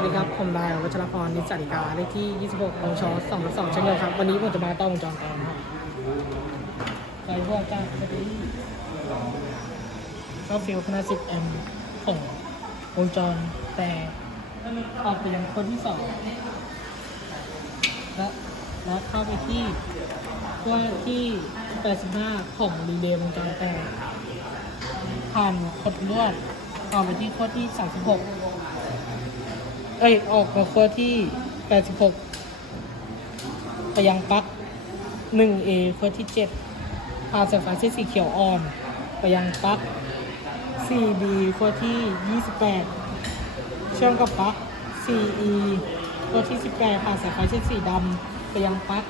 วัสดีครับ ผมนายวัชรพรนิสสัริกาเลขที่ 26องชอ22เช่นเดิมครับ วันนี้ผมจะมาต่อวงจรกันครับไฟพวกจ้าแบตเตอรี่ก็ฟิลขนาด10แอมป์ของวงจรแต่ออกไปยังคนที่สองและและเข้าไปที่ขั้วที่ 85 ของรีเลย์วงจรแต่ผ่านขดลวดออกไปที่ขั้วที่ 36 เอ้ย ออกมาขั้วที่ 86 ไปยังปลั๊ก 1A ขั้วที่ 7 ผ่านสายไฟเส้นสีเขียวอ่อน ไปยังปลั๊ก 4B ขั้วที่ 28 เชื่อมกับปลั๊ก 4E ขั้วที่ 18 ผ่านสายไฟเส้นสีดำ ไปยังปลั๊ก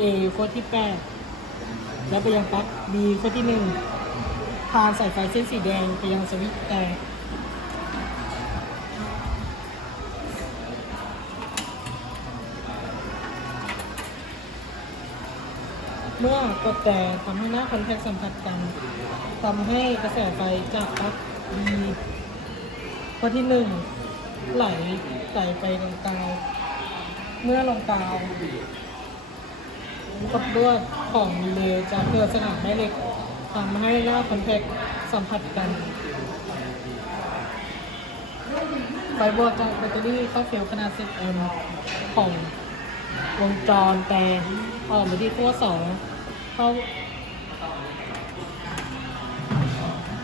A ขั้วที่ 8 แล้วไปยังปลั๊ก B ขั้วที่ 1 ผ่านสายไฟเส้นสีแดง ไปยังสวิตช์แต่ เมื่อกดแต่ทำให้หน้าคอนแทคสัมผัสกันทำให้กระแสไฟจากปลั๊ก B ข้อที่หนึ่งไหลไหลไปลงกาว เมื่อลงกาวกดลวดของรีเลยจะเกิดสนามแม่เหล็กทำให้หน้าคอนแทคสัมผัสกันไฟบวกจากแบตเตอรี่เข้าเฟลขนาด 10 แอมป์ของวงจรแต่ ออกมาที่ขั้วสองเข้า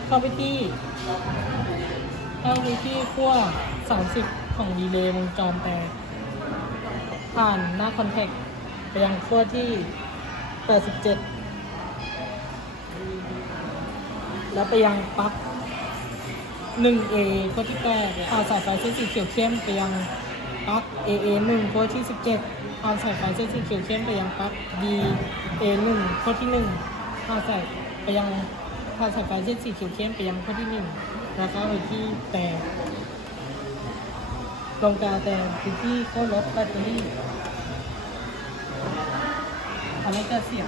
เข้าไปที่เข้าไปที่ขั้ว30ของรีเลย์วงจรแต่ผ่านหน้าคอนแทคไปยังขั้วที่87แล้วไปยังปลั๊ก 1A ข้อที่8ผ่าสายไฟเส้นสีเขียวเข้มไปยัง ปลั๊ก AA 1ข้อที่ 17ผ่านสายไฟเส้นสีเขียวเข้มไปยังปลั๊ก DA 1ข้อที่1ผ่านสายไปยังผ่านสายไฟเส้นสีเขียวเข้มไปยังข้อที่ 1 แล้วก็ไปที่แต่ลงกาวแต่คือที่เข้ารถแบตเตอรี่ทำให้เกิดเสียง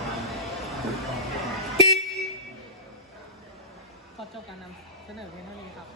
ก็จบการนำเสนอเพียงเท่านี้ครับ